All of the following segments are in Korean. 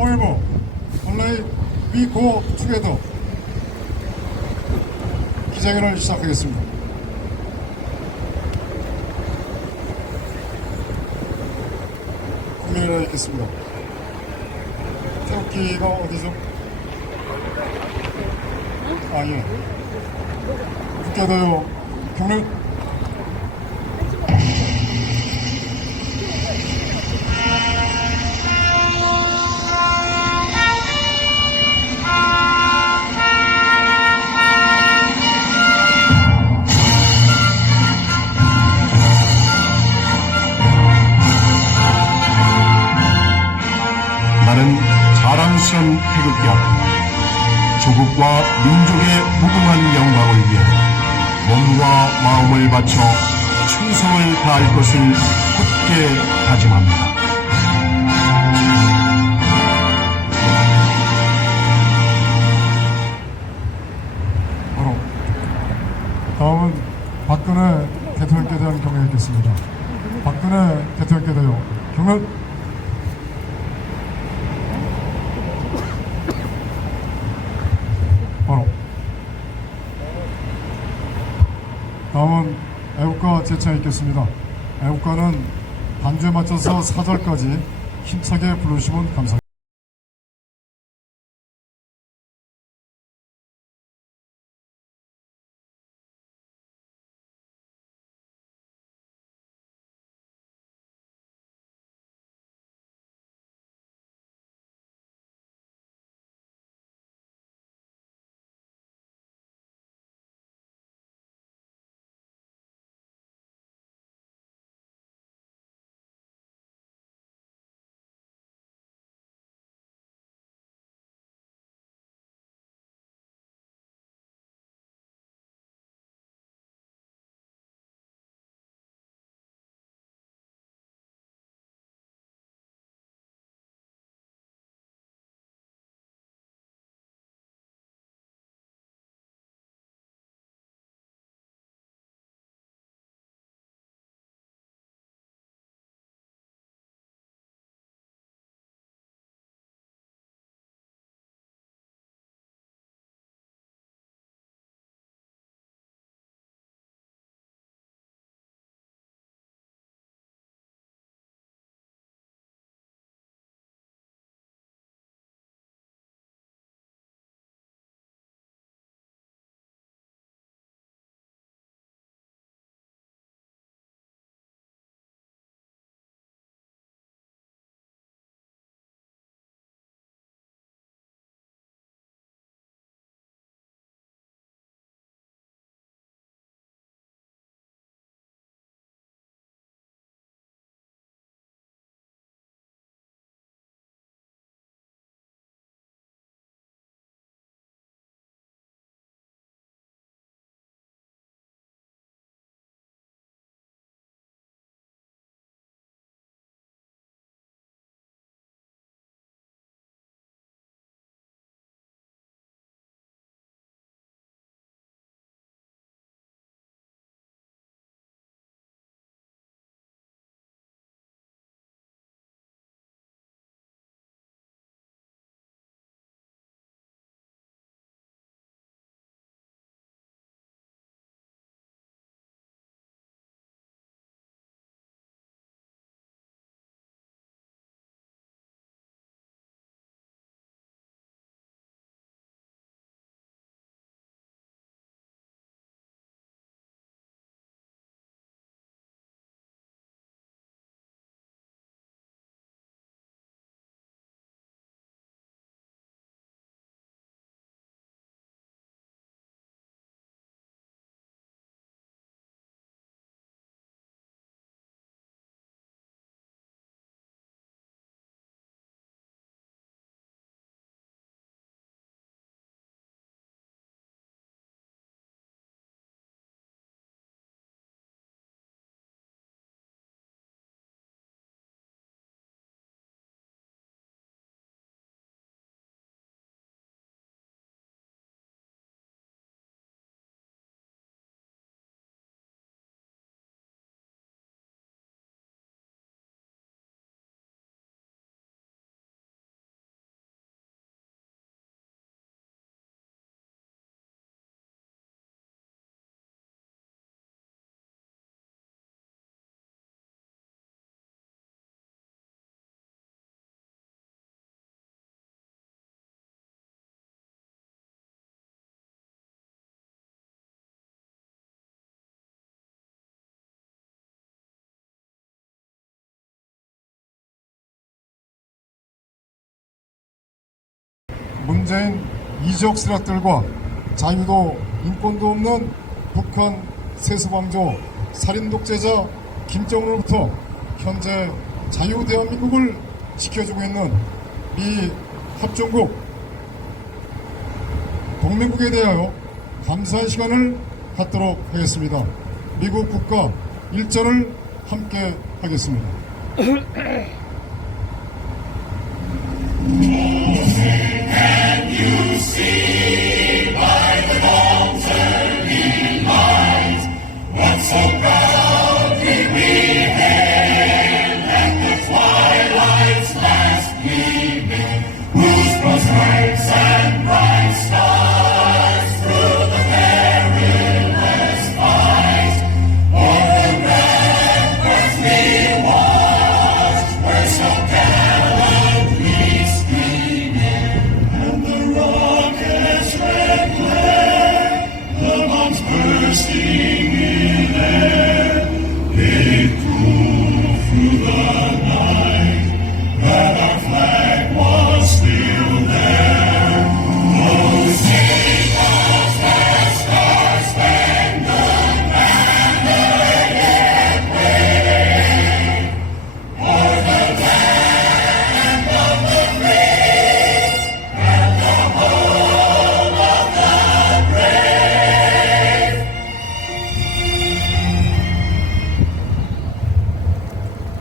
forever. Only we go together. 기자회견을 시작하겠습니다. 국민의힘에 있겠습니다. 태극기가 어디죠? 아, 예. 국가도요. 경례. 나는 자랑스런 태극기 앞에 조국과 민족의 무궁한 영광을 위해 몸과 마음을 바쳐 충성을 다할 것을 굳게 다짐합니다. 바로 다음은 박근혜 대통령께 대한 경례 있겠습니다. 박근혜 대통령께 대하여 경례. 바로 다음은 애국가 제창이 있겠습니다. 애국가는 반주에 맞춰서 4절까지 힘차게 부르시면 감사합니다. 문재인 이적 세력들과 자유도 인권도 없는 북한 세수방조 살인 독재자 김정은으로부터 현재 자유 대한민국을 지켜주고 있는 미 합중국 동맹국에 대하여 감사의 시간을 갖도록 하겠습니다. 미국 국가 일전을 함께 하겠습니다.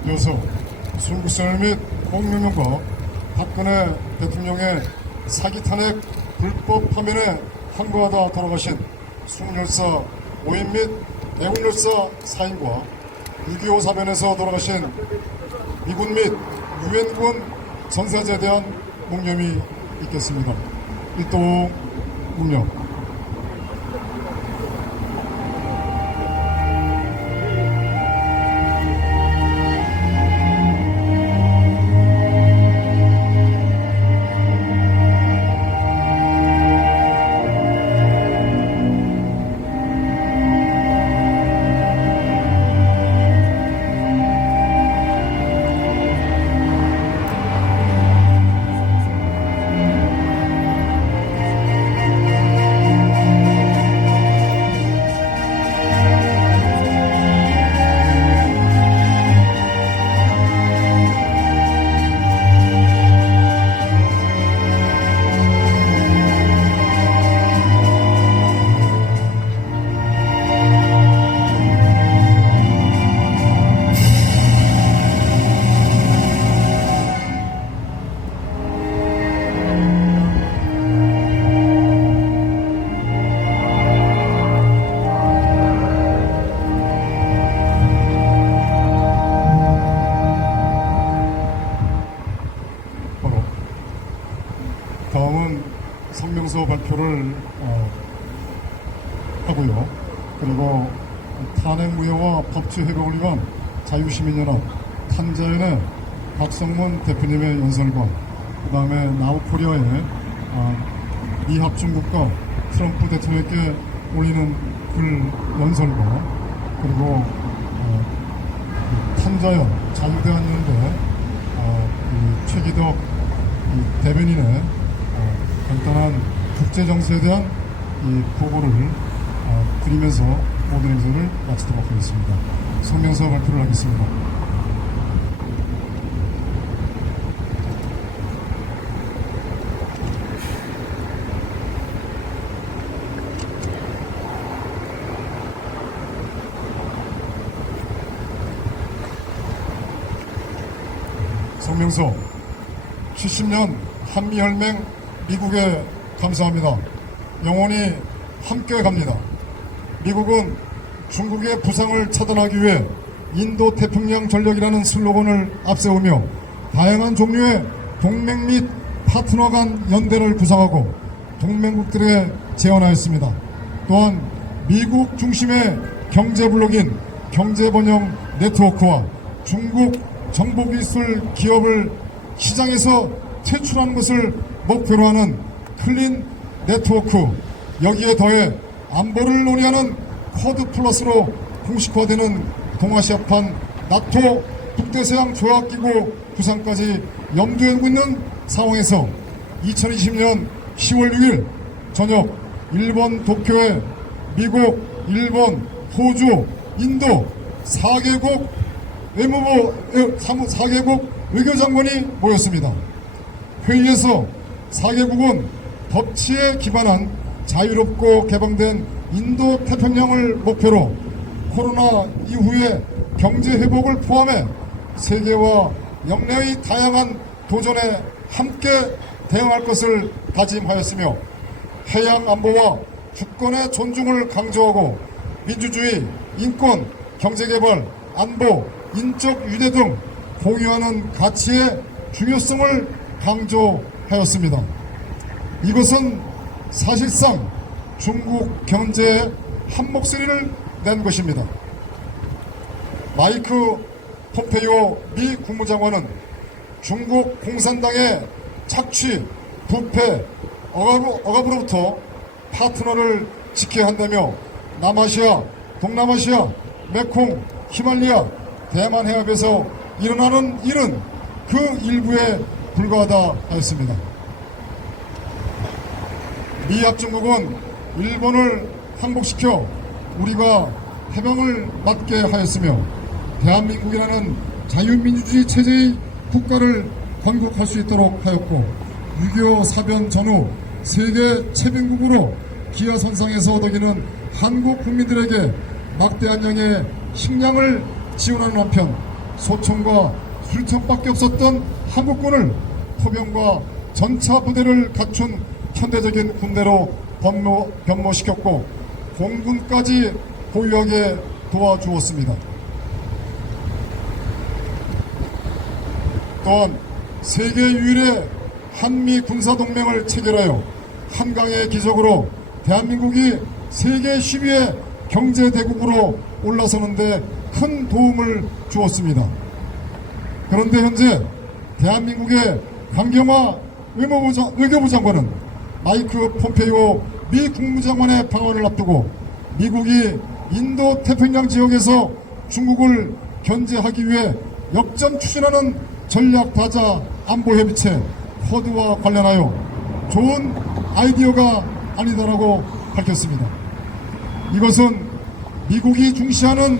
이어서 순국선열 및 홍명령과 박근혜 대통령의 사기 탄핵 불법 파면에 항거하다 돌아가신 숭열사 5인 및 애국열사 4인과 6.25 사변에서 돌아가신 미군 및 유엔군 전사자에 대한 묵념이 있겠습니다. 일동 묵념. 다음은 성명서 발표를 하고요. 그리고 탄핵무효와 법치회복을 위한 자유시민연합 탄자연의 박성문 대표님의 연설과 그 다음에 나우코리아의 미합중국과 트럼프 대통령께 올리는 글 연설과 그리고 탄자연 자유대한연대 최기덕 대변인의 간단한 국제정세에 대한 이 보고를 드리면서 모든 행사를 마치도록 하겠습니다. 성명서 발표를 하겠습니다. 성명서 70년 한미혈맹 미국에 감사합니다. 영원히 함께 갑니다. 미국은 중국의 부상을 차단하기 위해 인도 태평양 전력이라는 슬로건을 앞세우며 다양한 종류의 동맹 및 파트너 간 연대를 구성하고 동맹국들에 제안하였습니다. 또한 미국 중심의 경제블록인 경제번영 네트워크와 중국 정보기술 기업을 시장에서 퇴출하는 것을 목표로 하는 클린 네트워크, 여기에 더해 안보를 논의하는 쿼드 플러스로 공식화되는 동아시아판 나토 북대서양 조약기구 구상까지 염두에 두고 있는 상황에서 2020년 10월 6일 저녁 일본 도쿄에 미국, 일본, 호주, 인도 4개국 외교장관이 모였습니다. 회의에서 4개국은 법치에 기반한 자유롭고 개방된 인도 태평양을 목표로 코로나 이후의 경제 회복을 포함해 세계와 역내의 다양한 도전에 함께 대응할 것을 다짐하였으며 해양 안보와 주권의 존중을 강조하고 민주주의, 인권, 경제개발, 안보, 인적 유대 등 공유하는 가치의 중요성을 강조하였습니다. 이것은 사실상 중국 견제에 한 목소리를 낸 것입니다. 마이크 폼페이오 미 국무장관은 중국 공산당의 착취, 부패, 억압으로부터 파트너를 지켜야 한다며 남아시아, 동남아시아, 메콩, 히말리아, 대만 해협에서 일어나는 일은 그 일부에 불과하다 하였습니다. 미 합중국은 일본을 항복시켜 우리가 해방을 맞게 하였으며 대한민국이라는 자유민주주의 체제의 국가를 건국할 수 있도록 하였고 6.25 사변 전후 세계 채빈국으로 기아선상에서 어덕이는 한국 국민들에게 막대한 양의 식량을 지원하는 한편 소총과 술탄밖에 없었던 한국군을 포병과 전차 부대를 갖춘 현대적인 군대로 변모시켰고 공군까지 보유하게 도와주었습니다. 또한 세계 유일의 한미 군사동맹을 체결하여 한강의 기적으로 대한민국이 세계 10위의 경제대국으로 올라서는데 큰 도움을 주었습니다. 그런데 현재 대한민국의 강경화 외교부 장관은 마이크 폼페이오 미 국무장관의 방언을 앞두고 미국이 인도 태평양 지역에서 중국을 견제하기 위해 역전 추진하는 전략다자 안보협의체 쿼드와 관련하여 좋은 아이디어가 아니다라고 밝혔습니다. 이것은 미국이 중시하는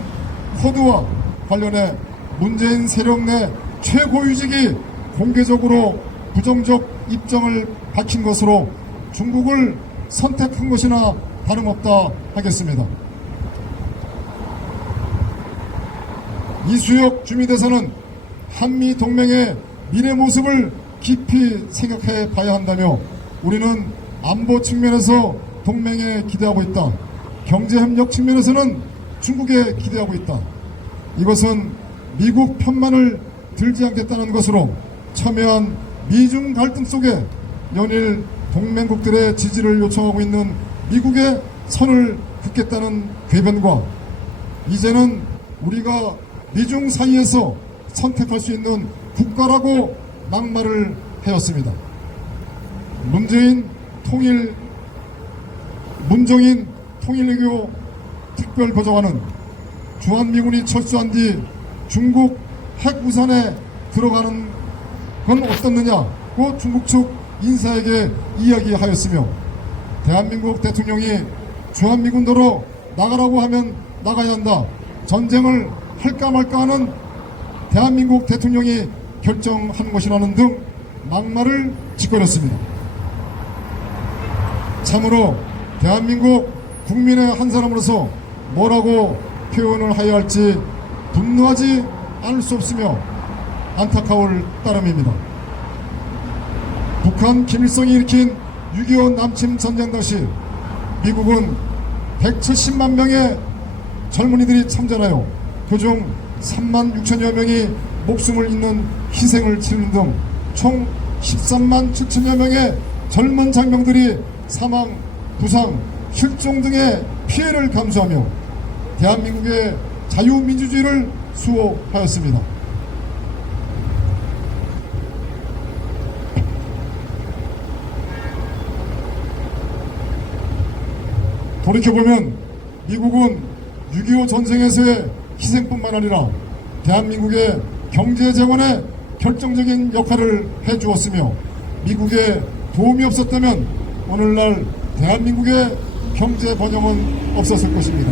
쿼드와 관련해 문재인 세력 내 최고위직이 공개적으로 부정적 입장을 밝힌 것으로 중국을 선택한 것이나 다름없다 하겠습니다. 이수혁 주미대사는 한미 동맹의 미래 모습을 깊이 생각해 봐야 한다며 우리는 안보 측면에서 동맹에 기대하고 있다. 경제협력 측면에서는 중국에 기대하고 있다. 이것은 미국 편만을 들지 않겠다는 것으로 첨예한 미중 갈등 속에 연일 동맹국들의 지지를 요청하고 있는 미국의 선을 긋겠다는 궤변과 이제는 우리가 미중 사이에서 선택할 수 있는 국가라고 막말을 해왔습니다. 문정인 통일외교 특별보좌관은 주한미군이 철수한 뒤 중국 핵우산에 들어가는 건 어떻느냐고 중국 측 인사에게 이야기하였으며 대한민국 대통령이 주한미군도로 나가라고 하면 나가야 한다. 전쟁을 할까 말까 하는 대한민국 대통령이 결정한 것이라는 등 막말을 짓거렸습니다. 참으로 대한민국 국민의 한 사람으로서 뭐라고 표현을 해야 할지 분노하지 않을 수 없으며 안타까울 따름입니다. 북한 김일성이 일으킨 6.25 남침 전쟁 당시 미국은 170만 명의 젊은이들이 참전하여 그중 3만 6천여 명이 목숨을 잃는 희생을 치르는 등 총 13만 7천여 명의 젊은 장병들이 사망, 부상, 실종 등의 피해를 감수하며 대한민국의 자유민주주의를 수호하였습니다. 돌이켜보면 미국은 6.25 전쟁에서의 희생뿐만 아니라 대한민국의 경제 재건에 결정적인 역할을 해주었으며 미국의 도움이 없었다면 오늘날 대한민국의 경제 번영은 없었을 것입니다.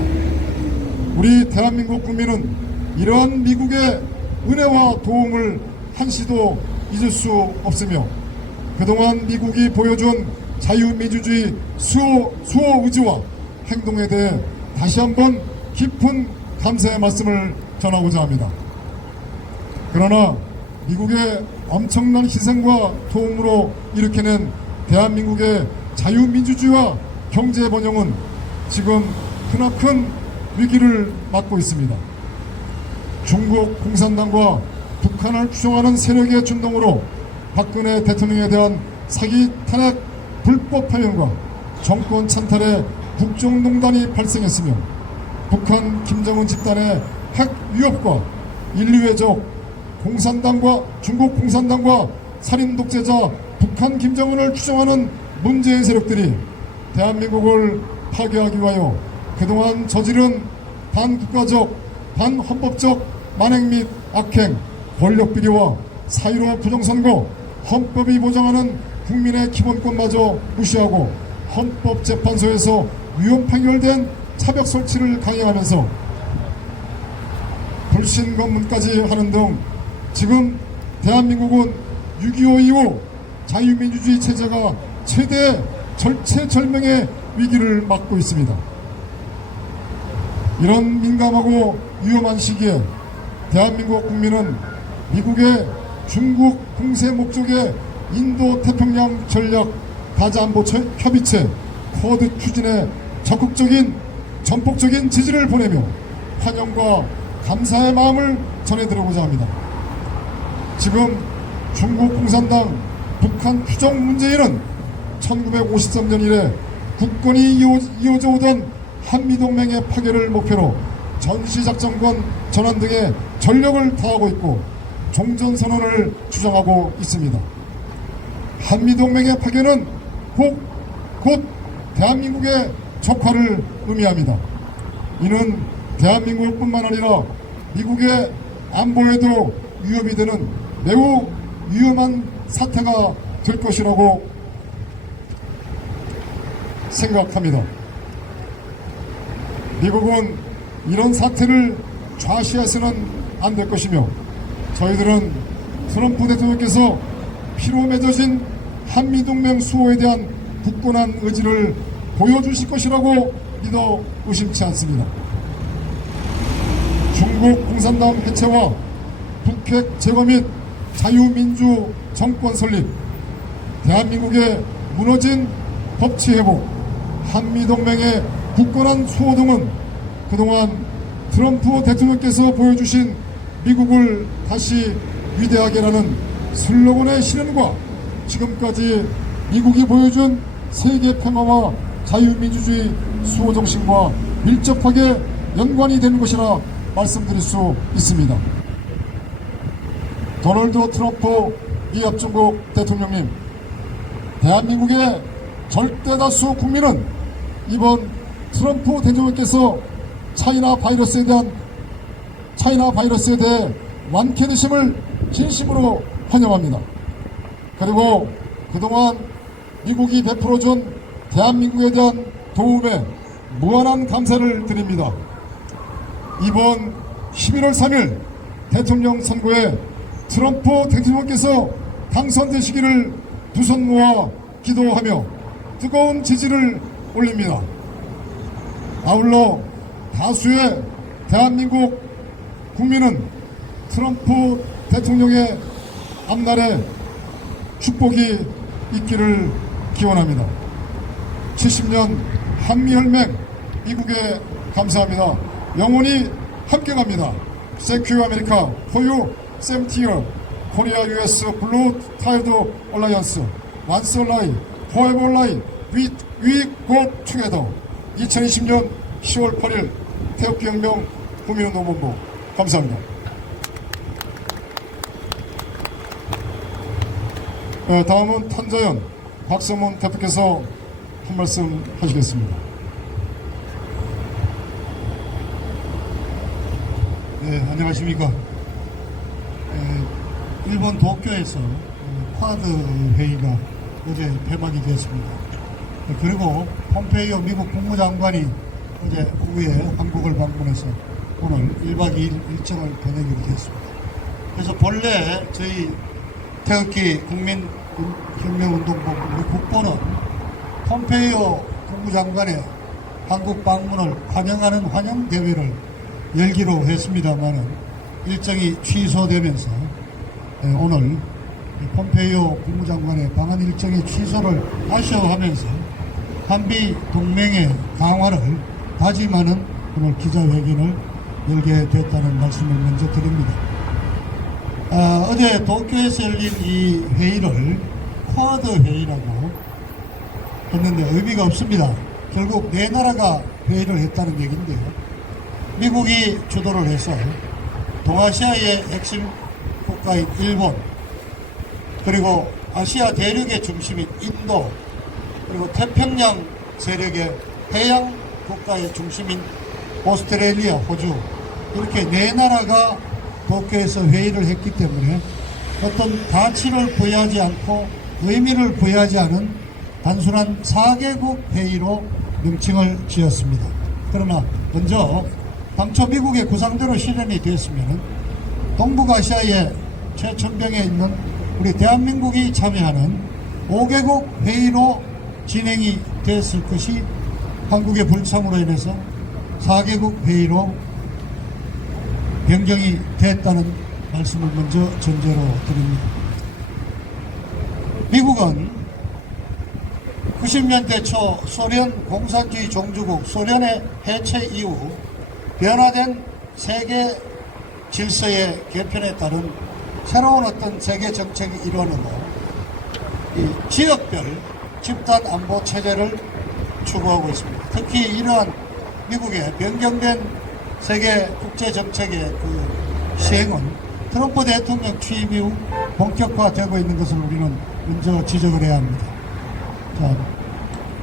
우리 대한민국 국민은 이러한 미국의 은혜와 도움을 한시도 잊을 수 없으며 그동안 미국이 보여준 자유민주주의 수호 의지와 행동에 대해 다시 한번 깊은 감사의 말씀을 전하고자 합니다. 그러나 미국의 엄청난 희생과 도움으로 일으켜낸 대한민국의 자유민주주의와 경제 번영은 지금 크나큰 위기를 맞고 있습니다. 중국 공산당과 북한을 추종하는 세력의 준동으로 박근혜 대통령에 대한 사기 탄핵 불법 파견과 정권 찬탈의 국정농단이 발생했으며 북한 김정은 집단의 핵 위협과 인류애적 공산당과 중국 공산당과 살인 독재자 북한 김정은을 추종하는 문재인 세력들이 대한민국을 파괴하기 위하여 그동안 저지른 반국가적, 반헌법적 만행 및 악행, 권력비리와 사유로 부정선거, 헌법이 보장하는 국민의 기본권마저 무시하고 헌법재판소에서 위헌 판결된 차벽 설치를 강행하면서 불신 검문까지 하는 등 지금 대한민국은 6.25 이후 자유민주주의 체제가 최대 절체절명의 위기를 맞고 있습니다. 이런 민감하고 위험한 시기에 대한민국 국민은 미국의 중국 공세 목적의 인도 태평양 전략 다자안보 협의체 쿼드 추진에 적극적인 전폭적인 지지를 보내며 환영과 감사의 마음을 전해드리고자 합니다. 지금 중국 공산당 북한 추종 문재인은 1953년 이래 굳건히 이어져 오던 한미동맹의 파괴를 목표로 전시작전권 전환 등의 전력을 다하고 있고 종전선언을 주장하고 있습니다. 한미동맹의 파괴는 곧 대한민국의 적화를 의미합니다. 이는 대한민국뿐만 아니라 미국의 안보에도 위협이 되는 매우 위험한 사태가 될 것이라고 생각합니다. 미국은 이런 사태를 좌시해서는 안 될 것이며 저희들은 트럼프 대통령께서 피로 맺어진 한미동맹 수호에 대한 굳건한 의지를 보여주실 것이라고 믿어 의심치 않습니다. 중국 공산당 해체와 북핵 제거 및 자유민주 정권 설립, 대한민국의 무너진 법치 회복, 한미동맹의 굳건한 수호 등은 그동안 트럼프 대통령께서 보여주신 미국을 다시 위대하게라는 슬로건의 실현과 지금까지 미국이 보여준 세계 평화와 자유민주주의 수호 정신과 밀접하게 연관이 되는 것이라 말씀드릴 수 있습니다. 도널드 트럼프 미합중국 대통령님, 대한민국의 절대다수 국민은 이번 트럼프 대통령께서 차이나 바이러스에 대해 완쾌되심을 진심으로 환영합니다. 그리고 그동안 미국이 베풀어준 대한민국에 대한 도움에 무한한 감사를 드립니다. 이번 11월 3일 대통령 선거에 트럼프 대통령께서 당선되시기를 두 손 모아 기도하며 뜨거운 지지를 올립니다. 아울러 다수의 대한민국 국민은 트럼프 대통령의 앞날에 축복이 있기를 기원합니다. 70년 한미혈맹 미국에 감사합니다. 영원히 함께 갑니다. Thank you, America, for you, 70year, Korea, US, Blue Tide Alliance, Once Alive, Forever Alive, we go together. 2020년 10월 8일 태극기혁명 국민운동본부 감사합니다. 다음은 탄자연 박성문 대표께서 한 말씀 하시겠습니다. 네, 안녕하십니까. 일본 도쿄에서 쿼드 회의가 어제 폐막이 되었습니다. 그리고 폼페이오 미국 국무장관이 어제 오후에 한국을 방문해서 오늘 1박 2일 일정을 보내기로 했습니다. 그래서 본래 저희 태극기 국민혁명운동본 우리 국보는 폼페이오 국무장관의 한국 방문을 환영하는 환영대회를 열기로 했습니다만은 일정이 취소되면서 오늘 폼페이오 국무장관의 방한 일정의 취소를 아쉬워하면서 한미 동맹의 강화를 다짐하는 오늘 기자회견을 열게 됐다는 말씀을 먼저 드립니다. 어제 도쿄에서 열린 이 회의를 쿼드 회의라고 했는데 의미가 없습니다. 결국 네 나라가 회의를 했다는 얘기인데요. 미국이 주도를 해서 동아시아의 핵심 국가인 일본, 그리고 아시아 대륙의 중심인 인도, 그리고 태평양 세력의 해양 국가의 중심인 오스트레일리아, 호주, 이렇게 네 나라가 도쿄에서 회의를 했기 때문에 어떤 가치를 부여하지 않고 의미를 부여하지 않은 단순한 4개국 회의로 명칭을 지었습니다. 그러나 먼저 당초 미국의 구상대로 실현이 되었으면 동북아시아의 최천병에 있는 우리 대한민국이 참여하는 5개국 회의로 진행이 됐을 것이 한국의 불참으로 인해서 4개국 회의로 변경이 됐다는 말씀을 먼저 전제로 드립니다. 미국은 90년대 초 소련 공산주의 종주국 소련의 해체 이후 변화된 세계 질서의 개편에 따른 새로운 어떤 세계 정책의 일환으로 이 지역별 집단 안보 체제를 추구하고 있습니다. 특히 이러한 미국의 변경된 세계 국제 정책의 그 시행은 트럼프 대통령 취임 이후 본격화되고 있는 것을 우리는 먼저 지적을 해야 합니다. 자,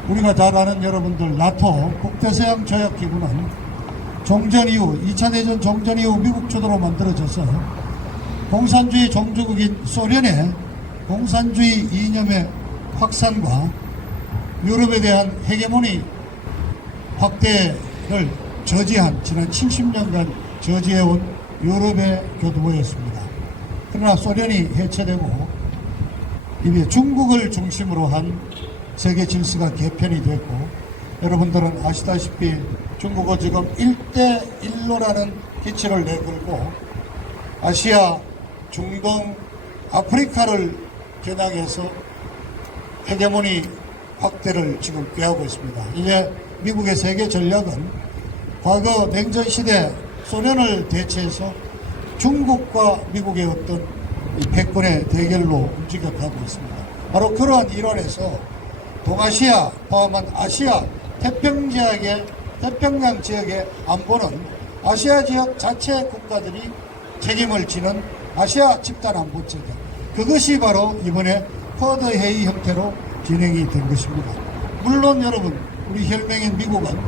우리가 잘 아는 여러분들 나토 북대서양 조약기구는 종전 이후 2차 대전 종전 이후 미국 주도로 만들어져서 공산주의 종주국인 소련의 공산주의 이념의 확산과 유럽에 대한 헤게모니 확대를 저지한 지난 70년간 저지해온 유럽의 교두보였습니다. 그러나 소련이 해체되고 이미 중국을 중심으로 한 세계 질서가 개편이 됐고 여러분들은 아시다시피 중국은 지금 1대1로라는 기치를 내걸고 아시아, 중동, 아프리카를 겨냥해서 헤게모니 확대를 지금 꾀하고 있습니다. 이제 미국의 세계 전략은 과거 냉전시대 소련을 대체해서 중국과 미국의 어떤 이 패권의 대결로 움직여가고 있습니다. 바로 그러한 일환에서 동아시아 포함한 아시아 태평양 지역의 안보는 아시아 지역 자체 국가들이 책임을 지는 아시아 집단 안보 체제, 그것이 바로 이번에 쿼드 회의 형태로 진행이 된 것입니다. 물론 여러분, 우리 혈맹인 미국은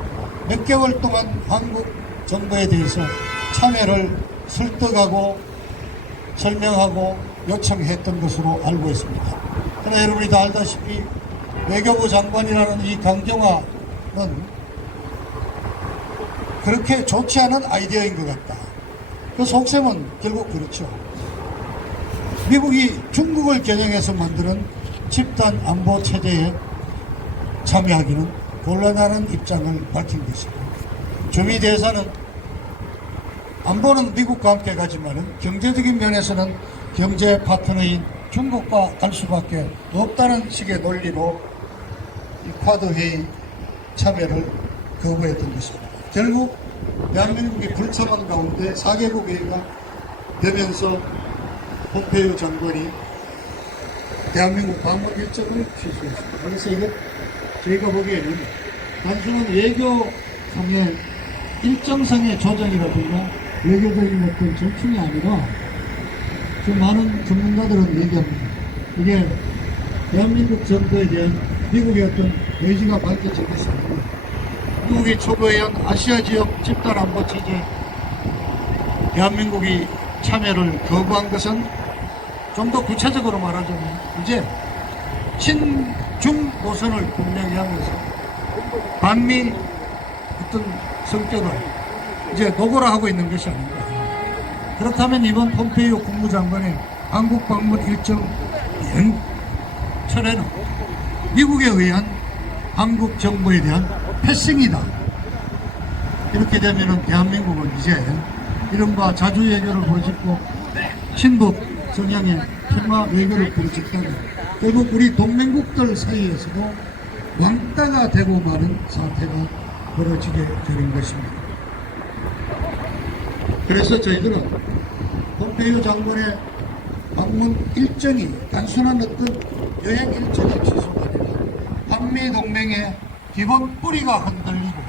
몇 개월 동안 한국 정부에 대해서 참여를 설득하고 설명하고 요청했던 것으로 알고 있습니다. 그러나 여러분이 다 알다시피 외교부 장관이라는 이 강경화는 그렇게 좋지 않은 아이디어인 것 같다. 그 속셈은 결국 그렇죠. 미국이 중국을 겨냥해서 만드는 집단 안보 체제에 참여하기는 곤란하는 입장을 밝힌 것이고, 주미 대사는 안보는 미국과 함께 가지만 경제적인 면에서는 경제 파트너인 중국과 갈 수밖에 없다는 식의 논리로 이 쿼드 회의 참여를 거부했던 것입니다. 결국 대한민국이 불참한 가운데 4개국 회의가 되면서 폼페이오 장관이 대한민국 방문 일정을 취소했습니다. 그래서 이거 저희가 보기에는 단순한 외교상의 일정상의 조정이라든가 외교적인 어떤 절충이 아니라 좀 많은 전문가들은 얘기합니다. 이게 대한민국 정부에 대한 미국의 어떤 의지가 밝혀진 것입니다. 미국이 초보해온 아시아 지역 집단 안보 체제 대한민국이 참여를 거부한 것은 좀 더 구체적으로 말하자면 이제 친중 노선을 분명히 하면서 반미 어떤 성격을 이제 노골화하고 있는 것이 아닌가. 그렇다면 이번 폼페이오 국무장관의 한국 방문 일정 철회는 미국에 의한 한국 정부에 대한 패싱이다. 이렇게 되면은 대한민국은 이제 이른바 자주 외교를 부르짖고 친북 성향의 평화 외교를 부르짖다가 결국 우리 동맹국들 사이에서도 왕따가 되고 마는 사태가 벌어지게 되는 것입니다. 그래서 저희들은 폼페이오 장관의 방문 일정이 단순한 어떤 여행 일정의 취소가 아니라 한미 동맹의 기본 뿌리가 흔들리고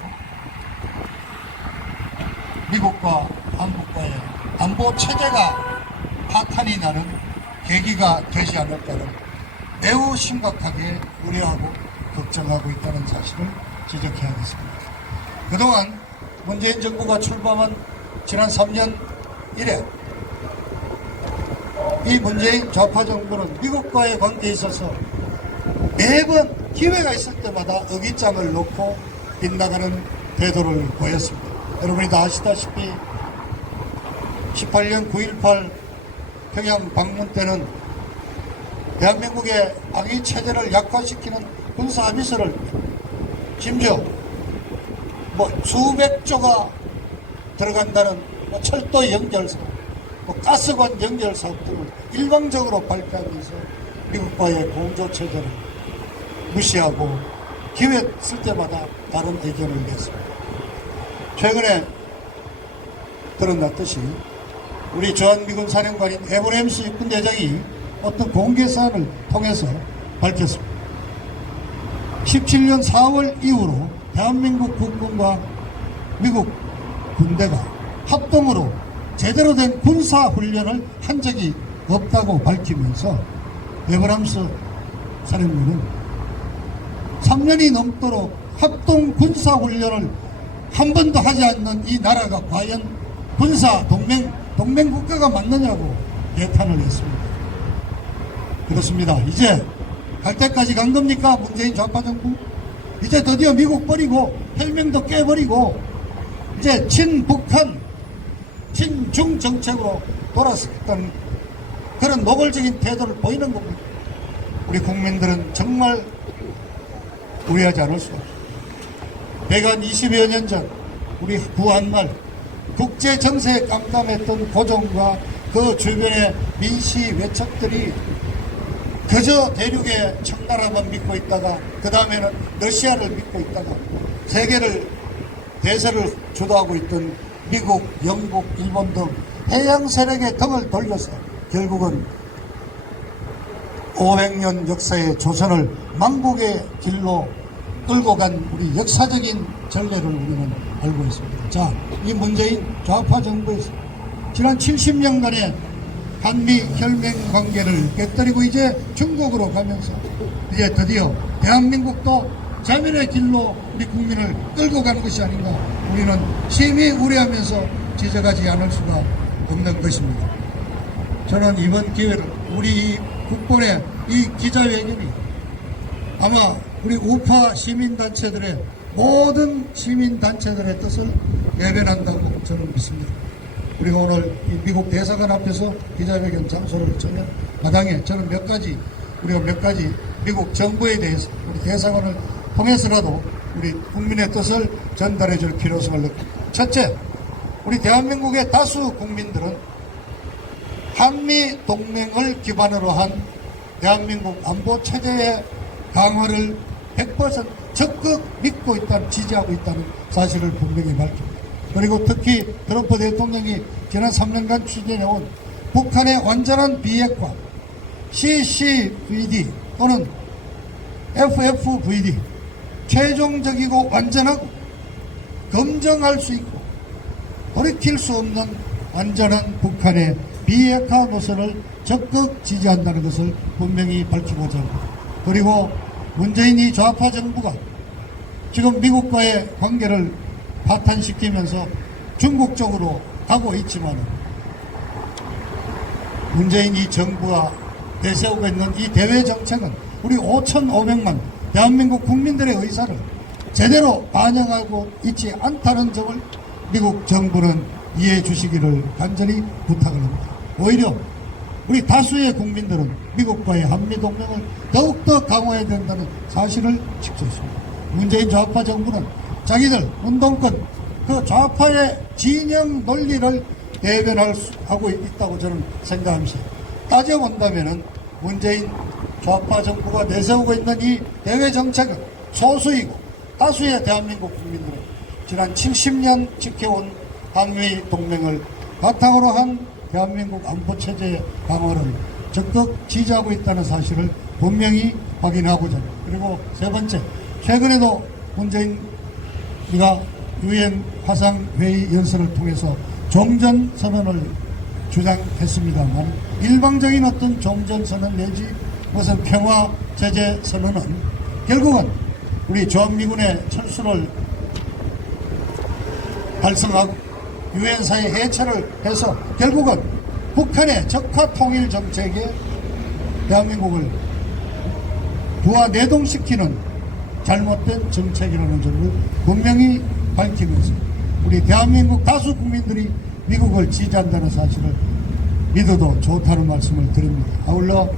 미국과 한국과의 안보 체제가 파탄이 나는 계기가 되지 않을까는 매우 심각하게 우려하고 걱정하고 있다는 사실을 지적해야겠습니다. 그동안 문재인 정부가 출범한 지난 3년 이래 이 문재인 좌파 정부는 미국과의 관계에 있어서 매번 기회가 있을 때마다 어깃장을 놓고 빗나가는 태도를 보였습니다. 여러분이 다 아시다시피 18년 9.18 평양 방문 때는 대한민국의 방위 체제를 약화시키는 군사 합의서를 심지어 수백조가 들어간다는 철도 연결사, 가스관 연결사 등을 일방적으로 발표하면서 미국과의 공조 체제를 무시하고 기회 쓸 때마다 다른 의견을 냈습니다. 최근에 드러났듯이 우리 주한미군 사령관인 에브레임스 육군대장이 어떤 공개사안을 통해서 밝혔습니다. 17년 4월 이후로 대한민국 국군과 미국 군대가 합동으로 제대로 된 군사훈련을 한 적이 없다고 밝히면서 에브람스 사령관은 3년이 넘도록 합동 군사훈련을 한 번도 하지 않는 이 나라가 과연 군사 동맹 국가가 맞느냐고 예탄을 했습니다. 그렇습니다. 이제 갈 때까지 간 겁니까? 문재인 좌파 정부? 이제 드디어 미국 버리고 헬명도 깨버리고 이제 친북한 친중 정책으로 돌아섰던 그런 노골적인 태도를 보이는 겁니다. 우리 국민들은 정말 우려하지 않을 수 없습니다. 배관 20여 년 전 우리 구한말 국제 정세에 깜깜했던 고종과 그 주변의 민시 외척들이 그저 대륙의 청나라만 믿고 있다가 그 다음에는 러시아를 믿고 있다가 대세를 주도하고 있던 미국, 영국, 일본 등 해양 세력의 등을 돌려서 결국은 500년 역사의 조선을 망국의 길로 끌고 간 우리 역사적인 전례를 우리는 알고 있습니다. 자, 이 문재인 좌파 정부에서 지난 70년간의 한미 혈맹 관계를 깨뜨리고 이제 중국으로 가면서 이제 드디어 대한민국도 자멸의 길로 우리 국민을 끌고 가는 것이 아닌가 우리는 심히 우려하면서 지적하지 않을 수가 없는 것입니다. 저는 이번 기회를 우리 국본의 이 기자회견이 아마 우리 우파 시민단체들의 모든 시민단체들의 뜻을 외면한다고 저는 믿습니다. 우리가 오늘 이 미국 대사관 앞에서 기자회견 장소를 정한 마당에 저는 우리가 몇 가지 미국 정부에 대해서 우리 대사관을 통해서라도 우리 국민의 뜻을 전달해 줄 필요성을 느낍니다. 첫째, 우리 대한민국의 다수 국민들은 한미 동맹을 기반으로 한 대한민국 안보 체제의 강화를 100% 적극 믿고 있다는, 지지하고 있다는 사실을 분명히 밝힙니다. 그리고 특히 트럼프 대통령이 지난 3년간 추진해온 북한의 완전한 비핵화, CCVD 또는 FFVD, 최종적이고 완전하고 검증할 수 있고 돌이킬 수 없는 완전한 북한의 비핵화 노선을 적극 지지한다는 것을 분명히 밝히고자 합니다. 그리고 문재인이 좌파 정부가 지금 미국과의 관계를 파탄시키면서 중국 쪽으로 가고 있지만 문재인 이 정부가 내세우고 있는 이 대외 정책은 우리 5,500만 대한민국 국민들의 의사를 제대로 반영하고 있지 않다는 점을 미국 정부는 이해해 주시기를 간절히 부탁을 합니다. 오히려 우리 다수의 국민들은 미국과의 한미동맹을 더욱더 강화해야 된다는 사실을 직조했습니다. 문재인 좌파 정부는 자기들 운동권 그 좌파의 진영 논리를 대변하고 있다고 저는 생각합니다. 따져본다면은 문재인 좌파 정부가 내세우고 있는 이 대외 정책은 소수이고 다수의 대한민국 국민들은 지난 70년 지켜온 한미 동맹을 바탕으로 한 대한민국 안보 체제의 강화를 적극 지지하고 있다는 사실을 분명히 확인하고자 합니다. 그리고 세 번째, 최근에도 문재인 우리가 유엔 화상회의 연설을 통해서 종전선언을 주장했습니다만 일방적인 어떤 종전선언 내지 무슨 평화제재 선언은 결국은 우리 주한미군의 철수를 달성하고 유엔사의 해체를 해서 결국은 북한의 적화 통일 정책에 대한민국을 부하 내동시키는 잘못된 정책이라는 점을 분명히 밝히면서 우리 대한민국 다수 국민들이 미국을 지지한다는 사실을 믿어도 좋다는 말씀을 드립니다. 아울러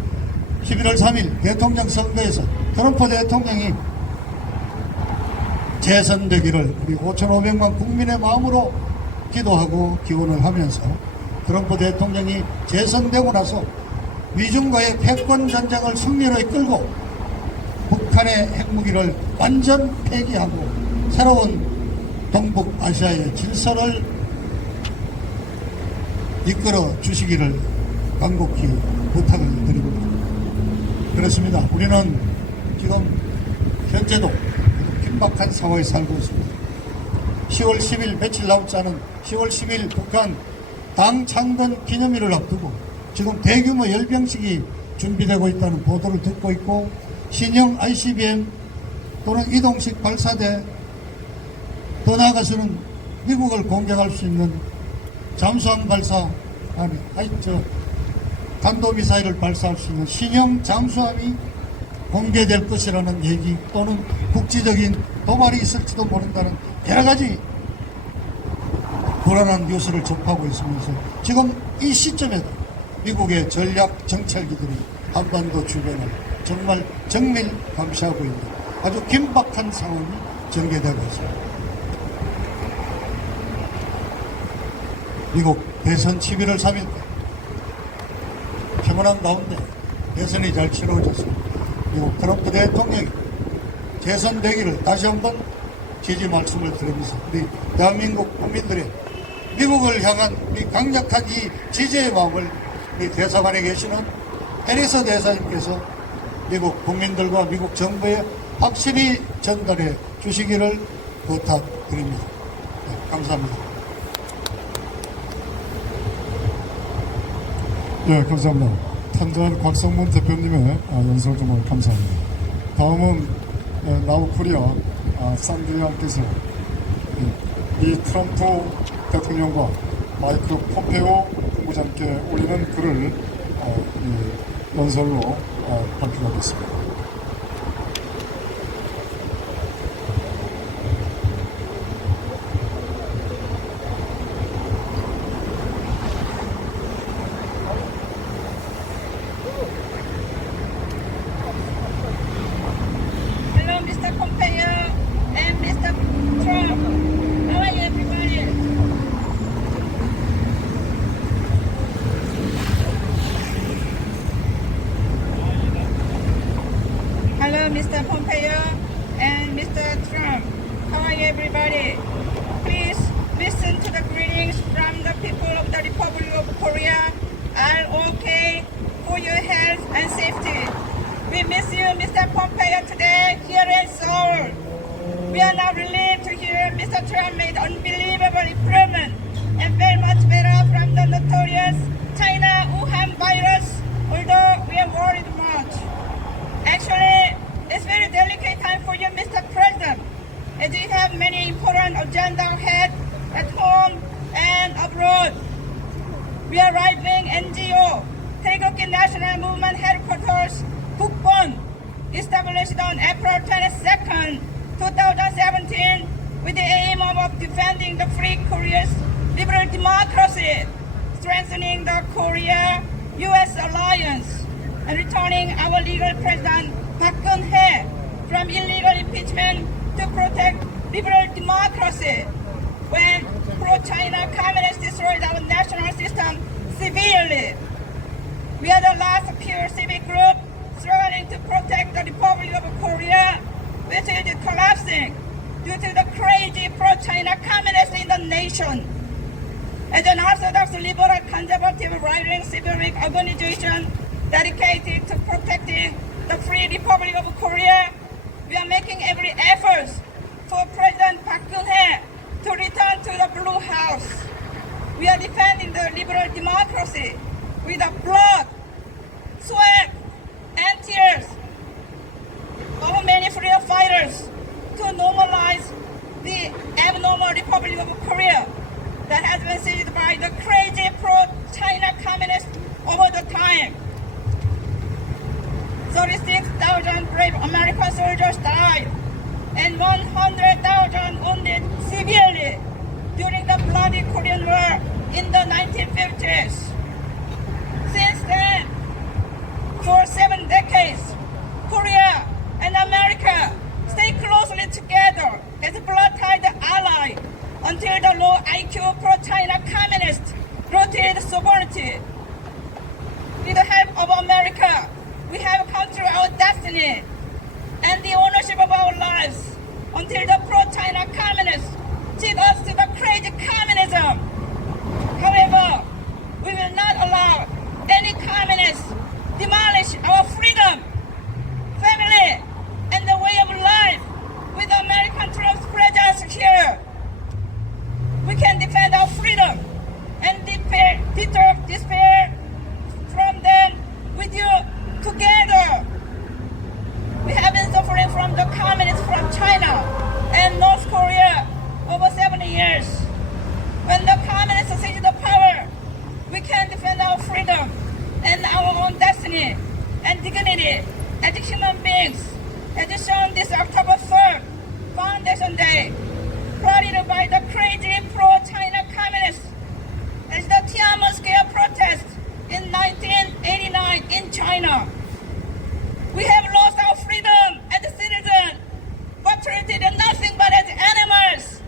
11월 3일 대통령 선거에서 트럼프 대통령이 재선되기를 우리 5,500만 국민의 마음으로 기도하고 기원을 하면서 트럼프 대통령이 재선되고 나서 미중과의 패권 전쟁을 승리로 이끌고 북한의 핵무기를 완전 폐기하고 새로운 동북아시아의 질서를 이끌어 주시기를 간곡히 부탁을 드립니다. 그렇습니다. 우리는 지금 현재도 긴박한 상황에 살고 있습니다. 10월 10일 며칠 남지 않은 10월 10일 북한 당 창건 기념일을 앞두고 지금 대규모 열병식이 준비되고 있다는 보도를 듣고 있고 신형 ICBM 또는 이동식 발사대 더 나아가서는 미국을 공격할 수 있는 잠수함 발사 탄도미사일을 발사할 수 있는 신형 잠수함이 공개될 것이라는 얘기 또는 국지적인 도발이 있을지도 모른다는 여러 가지 불안한 뉴스를 접하고 있으면서 지금 이 시점에도 미국의 전략 정찰기들이 한반도 주변을 정말 정밀 감시하고 있는 아주 긴박한 상황이 전개되고 있습니다. 미국 대선 11월 3일 평온한 가운데 대선이 잘 치러졌습니다. 미국 트럼프 대통령이 재선되기를 다시 한번 지지 말씀을 드리면서 우리 대한민국 국민들의 미국을 향한 우리 강력한 이 지지의 마음을 우리 대사관에 계시는 해리스 대사님께서 미국 국민들과 미국 정부에 확실히 전달해 주시기를 부탁드립니다. 네, 감사합니다. 예, 감사합니다. 탄저한 곽성문 대표님의 연설 정말 감사합니다. 다음은 나우코리아 산드리안께서 이 트럼프 대통령과 마이크 폼페오 국무장께 올리는 글을 연설로 발표하겠습니다. Hello, Mr. Pompeo and Mr. Trump. How are you, everybody? Hello, Mr. Pompeo and Mr. Trump. How are you, everybody? Please listen to the greetings from the people of the Republic of Korea. All okay for your health and safety. We miss you, Mr. Pompeo, today here in Seoul. We are now relieved to hear Mr. Trump made unbelievable improvement and very much better from the notorious China Wuhan virus, although we are worried much. Actually, it's very delicate time for you, Mr. President, as we have many important agenda ahead at home and abroad. We are right-wing NGO, 태극기 National Movement Headquarters, 국본, on April 22nd, 2017, with the aim of defending the free Korea's liberal democracy, strengthening the Korea-U.S. alliance, and returning our legal president Park Geun-hye from illegal impeachment to protect liberal democracy when pro-China communists destroyed our national system severely. We are the last pure civic group struggling to protect the Republic of Korea, which is collapsing due to the crazy pro-China communists in the nation. As an Orthodox liberal conservative right-wing civic organization dedicated to protecting the free Republic of Korea, we are making every effort for President Park Geun-hye to return to the Blue House. We are defending the liberal democracy with the blood, sweat, and tears of many freedom fighters to normalize the abnormal Republic of Korea that has been seized by the crazy pro-China communists over the time. 36,000 brave American soldiers died and 100,000 wounded severely during the bloody Korean War in the 1950s. Since then, for 7 decades, Korea and America stay closely together as a blood-tied ally until the low IQ pro-China communists rotated sovereignty. With the help of America, we have come through our destiny and the ownership of our lives until the pro-China communists cheat us to the crazy communism. However, we will not allow any communists demolish our freedom, family, and the way of life with American troops presence here. We can defend our freedom and deter despair from them with you together. We have been suffering from the communists from China and North Korea over 70 years. When the communists seize the power, we can defend our freedom and our own destiny and dignity as human beings, as shown this October 3rd, Foundation Day, plotted by the crazy pro-China communists as the Tiananmen Square protest in 1989 in China. We have lost our freedom as citizens, but treated nothing but as animals.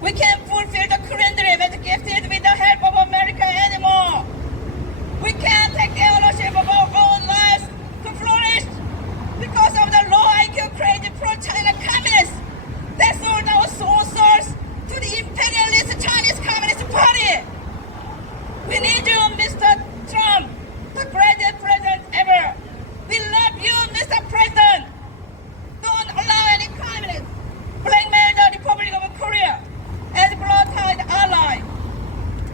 We can't fulfill the Korean dream as gifted with the help of America anymore. We can't take the ownership of our own lives to flourish because of the low IQ crazy pro-China communists that sold our souls to the imperialist Chinese Communist Party. We need you, Mr. Trump, the greatest president ever. We love you, Mr. President. Don't allow any communist blackmail the Republic of Korea as a blood-tied ally.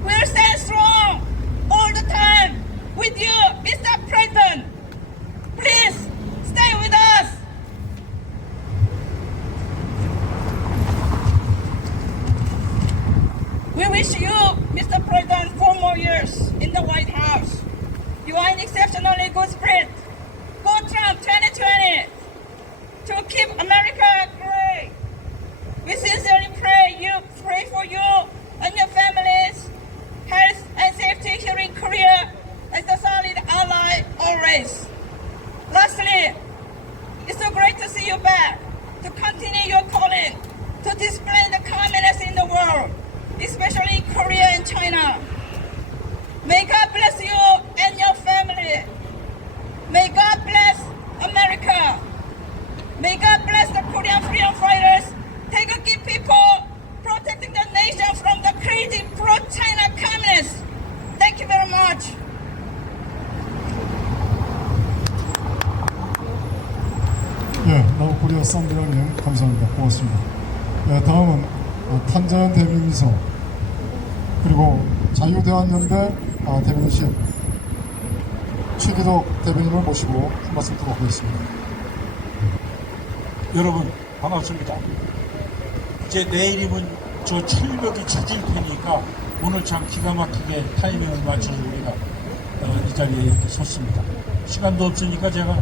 We'll stand strong all the time with you, Mr. President. Please stay with us. We wish you, Mr. President, 4 more years in the White House. You are in exceptionally good spirit. Go Trump 2020 to keep America great. We sincerely pray for you and your families, health and safety here in Korea as a solid ally always. Lastly, it's so great to see you back to continue your calling to display the communists in the world, especially Korea and China. May God bless you and your family. May God bless America. May God bless the Korean freedom fighters, Taegukgi people, protecting the nation from the crazy pro-China communists. Thank you very much. 예, 라오코리아 썬데라님 감사합니다. 고맙습니다. 예, 다음은 탄전 대변인서 그리고 자유대환연대 대변인실 최기덕 대변인을 모시고 한 말씀 듣도록 하겠습니다. 여러분 반갑습니다. 이제 내일이면 저 철벽이 찾을 테니까 오늘 참 기가 막히게 타이밍을 맞춰서 우리가 이 자리에 이렇게 섰습니다. 시간도 없으니까 제가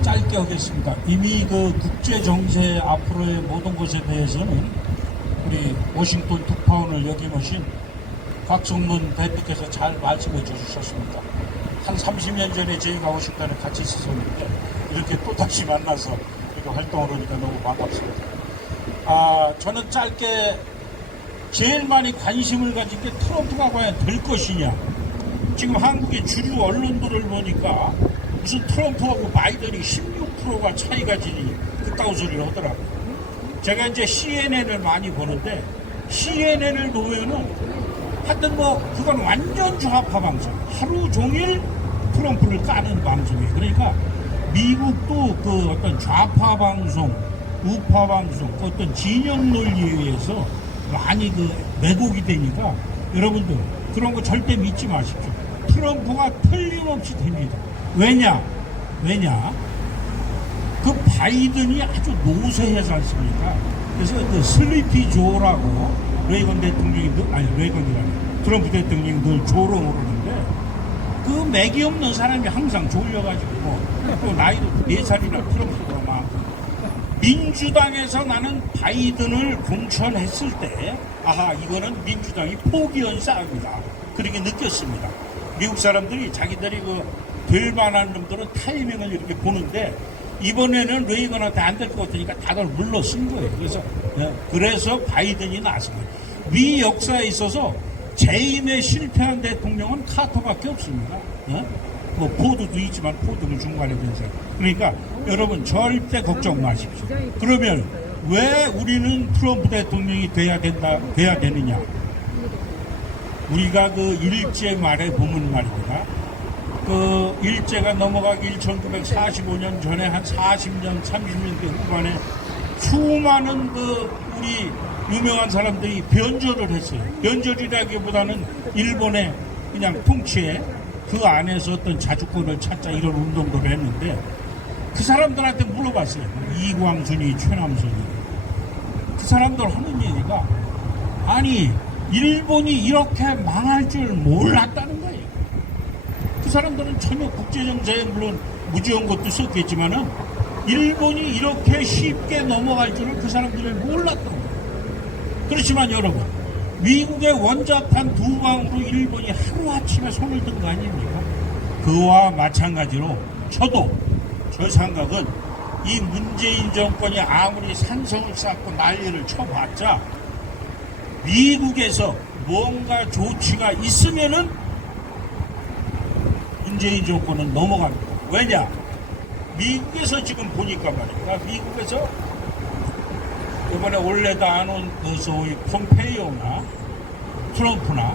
짧게 하겠습니다. 이미 그 국제 정세 앞으로의 모든 것에 대해서는 우리 워싱턴 특파원을 역임하신 곽성문 대표께서 잘 말씀해 주셨습니다. 한 30년 전에 저희가 워싱턴에 같이 있었는데 이렇게 또다시 만나서 이렇게 활동을 하니까 너무 반갑습니다. 저는 짧게 제일 많이 관심을 가진 게 트럼프가 과연 될 것이냐. 지금 한국의 주류 언론들을 보니까 무슨 트럼프하고 바이든이 16%가 차이가 지니 그따위 소리를 하더라고요. 제가 이제 CNN을 많이 보는데 CNN을 보면은 하여튼 뭐 그건 완전 좌파 방송. 하루 종일 트럼프를 까는 방송이에요. 그러니까 미국도 그 어떤 좌파 방송, 우파 방송, 그 어떤 진영 논리에 의해서 많이 그 왜곡이 되니까 여러분들 그런 거 절대 믿지 마십시오. 트럼프가 틀림없이 됩니다. 왜냐? 그 바이든이 아주 노쇠해서 않습니까? 그래서 그 슬리피 조라고 레이건 대통령이 레이건이라니 트럼프 대통령이 늘 조롱을 하는데 그 맥이 없는 사람이 항상 졸려가지고 또 나이도 4살이나 트럼프가 많고 민주당에서 나는 바이든을 공천했을 때 아하 이거는 민주당이 포기한 싸움이다 그렇게 느꼈습니다. 미국 사람들이 자기들이 그 될 만한 놈들은 타이밍을 이렇게 보는데 이번에는 레이건한테 안 될 것 같으니까 다들 물러쓴 거예요. 그래서 바이든이 나왔습니다. 미 역사에 있어서 재임에 실패한 대통령은 카터밖에 없습니다. 뭐 포드도 있지만 포드는 중간에 된 사람. 그러니까 여러분 절대 걱정 마십시오. 그러면 왜 우리는 트럼프 대통령이 돼야 되느냐? 우리가 그 일제 말에 보면 말입니다. 그 일제가 넘어가기 1945년 전에 한 40년, 30년대 후반에 수많은 그 우리 유명한 사람들이 변절을 했어요. 변절이라기보다는 일본의 그냥 통치에 그 안에서 어떤 자주권을 찾자 이런 운동들을 했는데 그 사람들한테 물어봤어요. 이광순이, 최남선이. 그 사람들 하는 얘기가 아니 일본이 이렇게 망할 줄 몰랐다는 거예요. 그 사람들은 전혀 국제정세에 물론 무지한 것도 썼겠지만은 일본이 이렇게 쉽게 넘어갈 줄을 그 사람들은 몰랐던 거예요. 그렇지만 여러분 미국의 원자탄 2방으로 일본이 하루아침에 손을 든 거 아닙니까? 그와 마찬가지로 저 생각은 이 문재인 정권이 아무리 산성을 쌓고 난리를 쳐봤자 미국에서 뭔가 조치가 있으면은 문재인 정권은 넘어갑니다. 왜냐? 미국에서 지금 보니까 말입니다. 미국에서 이번에 원래도 안 온 그 소위 폼페이오나 트럼프나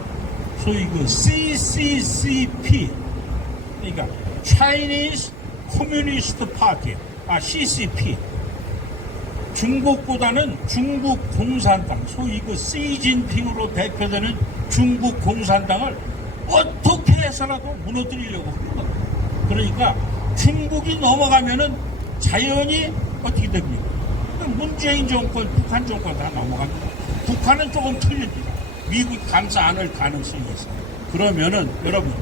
소위 그 CCCP 그러니까 Chinese Communist Party CCP 중국보다는 중국 공산당 소위 그 시진핑으로 대표되는 중국 공산당을 어떻게 해서라도 무너뜨리려고 합니다. 그러니까 중국이 넘어가면은 자연히 어떻게 됩니까? 문재인 정권, 북한 정권 다 넘어갑니다. 북한은 조금 틀립니다. 미국이 감싸 안을 가능성이 있어요. 그러면은 여러분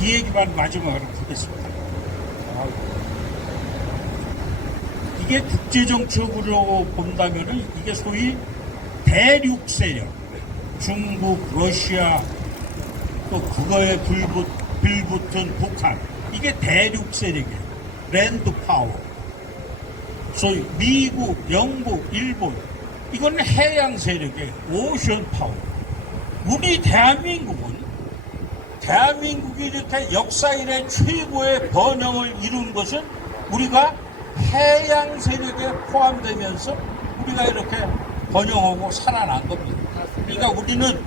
이 얘기만 마지막으로 하겠습니다. 이게 국제정책으로 본다면은 이게 소위 대륙 세력, 중국, 러시아, 또 그거에 빌붙은 북한, 이게 대륙 세력이에요. 랜드 파워. 소위 미국, 영국, 일본, 이건 해양 세력이에요. 오션 파워. 우리 대한민국이 이렇게 역사 이래 최고의 번영을 이룬 것은 우리가 해양 세력에 포함되면서 우리가 이렇게 번영하고 살아난 겁니다. 그러니까 우리는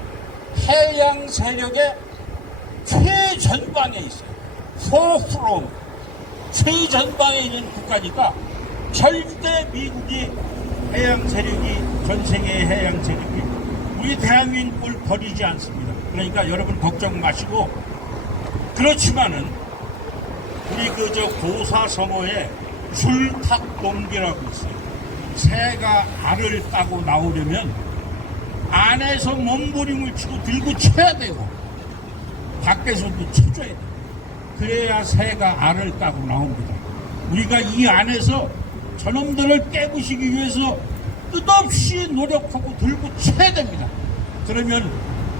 해양 세력의 최전방에 있어요. forefront, 최전방에 있는 국가니까 절대 미국이 해양 세력이 전 세계의 해양 세력이 우리 대한민국을 버리지 않습니다. 그러니까 여러분 걱정 마시고 그렇지만은 우리 그저 고사성어에 줄탁동기라고 있어요. 새가 알을 따고 나오려면 안에서 몸부림을 치고 들고 쳐야 되고 밖에서도 쳐줘야 돼요. 그래야 새가 알을 까고 나옵니다. 우리가 이 안에서 저놈들을 깨부시기 위해서 끝없이 노력하고 들고 쳐야 됩니다. 그러면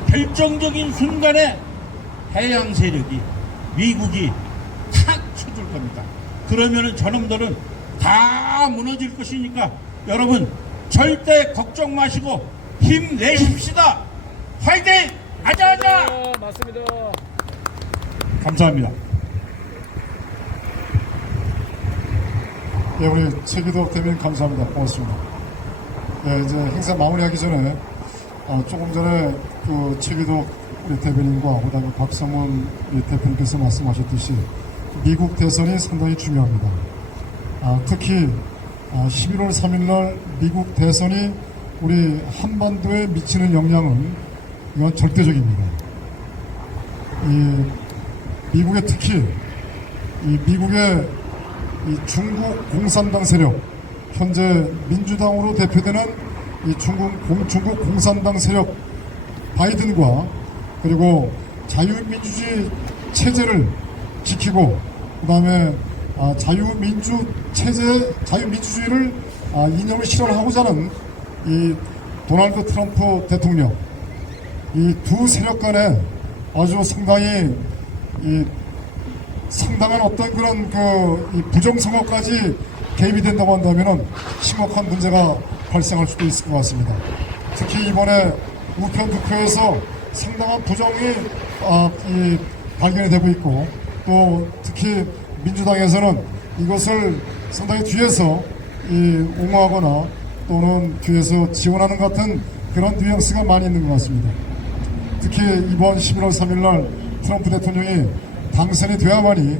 결정적인 순간에 해양 세력이, 미국이 탁 쳐줄 겁니다. 그러면은 저놈들은 다 무너질 것이니까 여러분 절대 걱정 마시고 힘내십시다. 화이팅! 아자아자! 맞습니다. 감사합니다. 예, 우리 최기덕 대변인 감사합니다. 고맙습니다. 예, 이제 행사 마무리하기 전에 조금 전에 그 최기덕 우리 대변인과 그다음에 박성훈 우리 대표님께서 말씀하셨듯이 미국 대선이 상당히 중요합니다. 특히 11월 3일 날 미국 대선이 우리 한반도에 미치는 영향은 이건 절대적입니다. 이 미국의 특히 이 미국의 이 중국 공산당 세력, 현재 민주당으로 대표되는 이 중국 공산당 세력 바이든과 그리고 자유민주주의 체제를 지키고 그다음에 자유민주주의를 이념을 실현하고자 하는 이 도널드 트럼프 대통령, 이 두 세력 간에 아주 상당히 상당한 어떤 그런 이 부정선거까지 개입이 된다고 한다면은 심각한 문제가 발생할 수도 있을 것 같습니다. 특히 이번에 우편투표에서 상당한 부정이 발견이 되고 있고 또 특히 민주당에서는 이것을 상당히 뒤에서 옹호하거나 또는 뒤에서 지원하는 것 같은 그런 뉘앙스가 많이 있는 것 같습니다. 특히 이번 11월 3일 날 트럼프 대통령이 당선이 되어야만이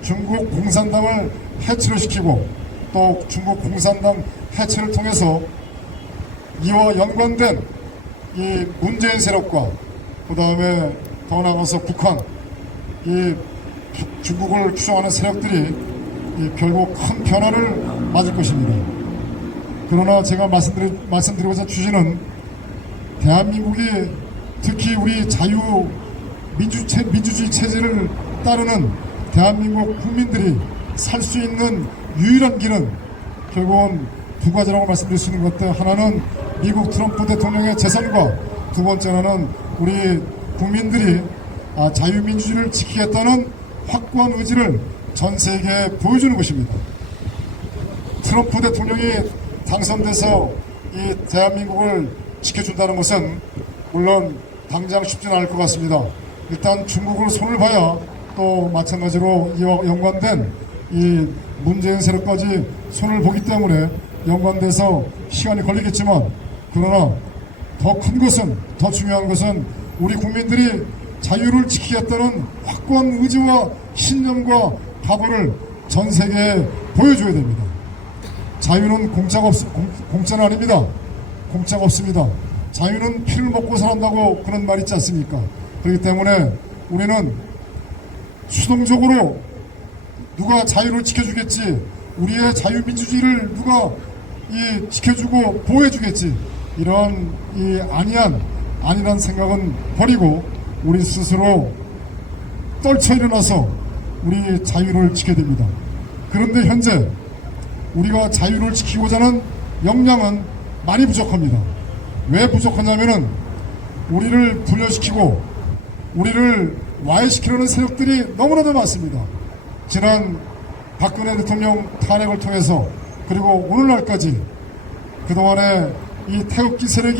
중국 공산당을 해체를 시키고 또 중국 공산당 해체를 통해서 이와 연관된 이 문재인 세력과 그 다음에 더 나아가서 북한, 이 중국을 추종하는 세력들이 결국 큰 변화를 맞을 것입니다. 그러나 제가 말씀드리고자 취지는 대한민국이 특히 우리 민주주의 체제를 따르는 대한민국 국민들이 살 수 있는 유일한 길은 결국은 두 가지라고 말씀드릴 수 있는 것들, 하나는 미국 트럼프 대통령의 재선과 두 번째는 우리 국민들이 자유민주주의를 지키겠다는 확고한 의지를 전 세계에 보여주는 것입니다. 트럼프 대통령이 당선돼서 이 대한민국을 지켜준다는 것은 물론 당장 쉽지는 않을 것 같습니다. 일단 중국을 손을 봐야 또 마찬가지로 이와 연관된 이 문재인 세력까지 손을 보기 때문에 연관돼서 시간이 걸리겠지만, 그러나 더 큰 것은, 더 중요한 것은 우리 국민들이 자유를 지키겠다는 확고한 의지와 신념과 각오를 전 세계에 보여줘야 됩니다. 자유는 공짜는 아닙니다. 공짜가 없습니다. 자유는 피를 먹고 산다고 그런 말 있지 않습니까? 그렇기 때문에 우리는 수동적으로 누가 자유를 지켜주겠지, 우리의 자유민주주의를 누가 지켜주고 보호해주겠지, 이런 아니란 생각은 버리고 우리 스스로 떨쳐 일어나서 우리 자유를 지켜야 됩니다. 그런데 현재 우리가 자유를 지키고자 하는 역량은 많이 부족합니다. 왜 부족하냐면은 우리를 분열시키고 우리를 와해시키려는 세력들이 너무나도 많습니다. 지난 박근혜 대통령 탄핵을 통해서 그리고 오늘날까지 그동안에 이 태극기 세력이